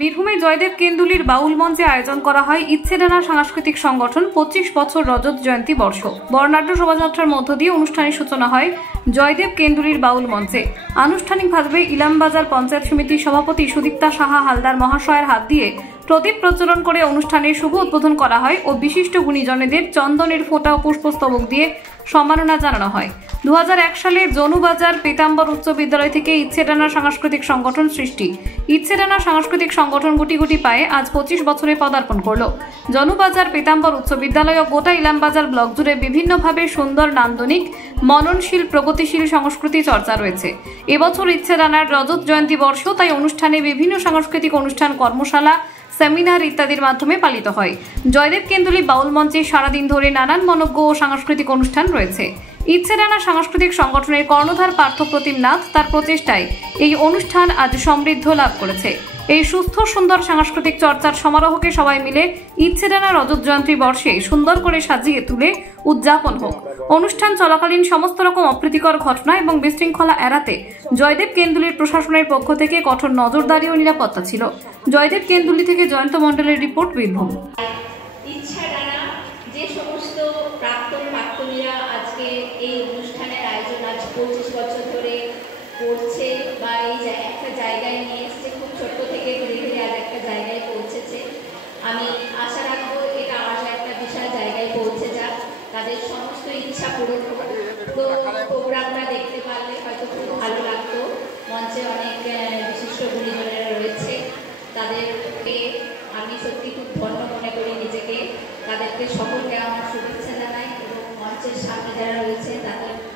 বীরভূমে জয়দেব কেন্দুলির বাউল মঞ্চে আয়োজন করা হয় ইচ্ছেডানা সাংস্কৃতিক সংগঠন 25 বছর রজত জয়ন্তী বর্ষ। বর্ণাঢ্য শোভাযাত্রার মধ্য দিয়ে অনুষ্ঠানের সূচনা হয় জয়দেব কেন্দুলির বাউল মঞ্চে। আনুষ্ঠানিকভাবে ইলামবাজার পঞ্চায়েত সমিতির সভাপতি সুদীপ্তা সাহা হালদার মহাশয়ের হাত দিয়ে প্রদীপ প্রজ্বলন করে অনুষ্ঠানের শুভ উদ্বোধন করা হয় ও বিশিষ্ট গুণীজনেদের চন্দনের ফোঁটা ও পুষ্পস্তবক দিয়ে সম্মাননা জানানো হয়। 2001 সালে জনুবাজার পীতাম্বর উচ্চ বিদ্যালয় থেকে ইচ্ছেডানা সাংস্কৃতিক সংগঠন সৃষ্টি। ইচ্ছেডানা সাংস্কৃতিক সংগঠন গুটি গুটি পায়ে আজ 25 বছরে পদার্পণ করল। জনুবাজার পীতাম্বর উচ্চ বিদ্যালয় ও গোটা ইলামবাজার ব্লক জুড়ে বিভিন্নভাবে সুন্দর, নান্দনিক, মননশীল, প্রগতিশীল সংস্কৃতি চর্চা রয়েছে। এবছর ইচ্ছেডানার রজত জয়ন্তী বর্ষ, তাই অনুষ্ঠানে বিভিন্ন সাংস্কৃতিক অনুষ্ঠান, কর্মশালা, সেমিনার ইত্যাদির মাধ্যমে পালিত হয়। জয়দেব কেন্দুলি বাউল মঞ্চে সারাদিন ধরে নানান মনজ্ঞ ও সাংস্কৃতিক অনুষ্ঠান রয়েছে। ইচ্ছেডানা সাংস্কৃতিক সংগঠনের কর্ণধার পার্থপ্রতিম নাথ তার প্রচেষ্টায় এই অনুষ্ঠান আজ সমৃদ্ধ লাভ করেছে। এই সুস্থ সুন্দর সাংস্কৃতিক চর্চার সমারোহকে সবাই মিলে ইচ্ছেডানা রজত জয়ন্তী বর্ষে সুন্দর করে সাজিয়ে তুলে উদযাপন হোক। অনুষ্ঠান চলাকালীন সমস্ত রকম অপ্রীতিকর ঘটনা এবং বিশৃঙ্খলা এড়াতে জয়দেব কেন্দুলির প্রশাসনের পক্ষ থেকে কঠোর নজরদারি ও নিরাপত্তা ছিল। জয়দেব কেন্দুলি থেকে জয়ন্ত মণ্ডলের রিপোর্ট, বীরভূম। যে সমস্ত প্রাক্তনীরা আজকে এই অনুষ্ঠানের আয়োজন আজ 25 বছর ধরে করছে বা এই একটা জায়গায় নিয়ে এসছে, খুব ছোট্ট থেকে ধীরে ধীরে আজ একটা জায়গায় পৌঁছেছে। আমি আশা রাখবো এটা আরও একটা বিশাল জায়গায় পৌঁছে যাক, তাদের সমস্ত ইচ্ছা পূরণ হোক। তো প্রোগ্রামটা দেখতে পারলে হয়তো খুব ভালো লাগতো। মঞ্চে অনেক বিশিষ্ট গুণীজনেরা রয়েছে, তাদেরকে আমি সত্যি খুব ধন্য মনে করি নিজেকে। তাদেরকে সকলকে আমার শুভেচ্ছা জানাই এবং মঞ্চের সামনে যারা রয়েছে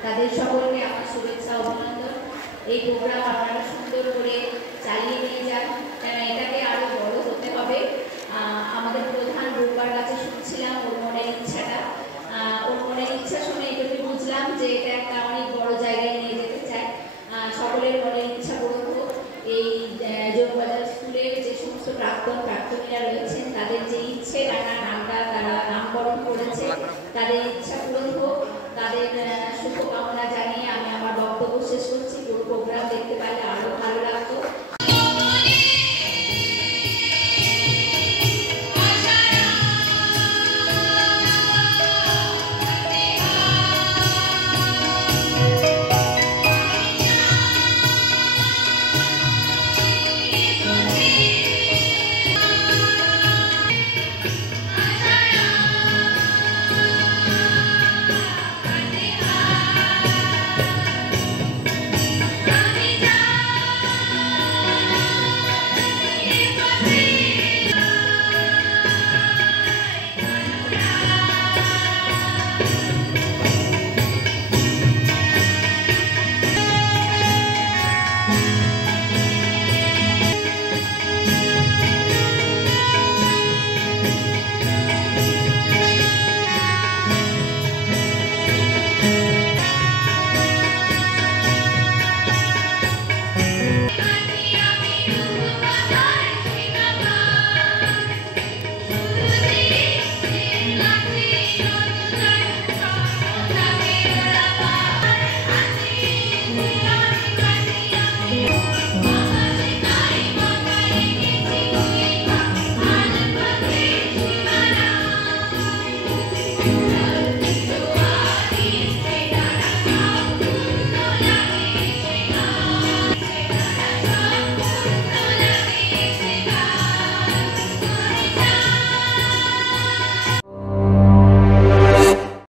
তাদের সকলকে আমার শুভেচ্ছা, অভিনন্দন। এই প্রোগ্রাম আপনারা সুন্দর করে চালিয়ে নিয়ে যান, কেন এটাকে আরও বড় হতে হবে। আমাদের প্রধান রূপবার কাছে শুনছিলাম ওর মনের ইচ্ছাটা, ওর মনের ইচ্ছা শুনে এটুকু বুঝলাম যে এটা একটা অনেক বড় জায়গায় নিয়ে যেতে চায়। সকলের মনের ইচ্ছা পূরণ হোক। এই জনবাজার স্কুলের যে সমস্ত প্রাক্তনীরা রয়েছেন তাদের যে ইচ্ছে নামটা তারা নামকরণ করেছে, তাদের ইচ্ছা পূরণ হোক, তাদের শুভকামনা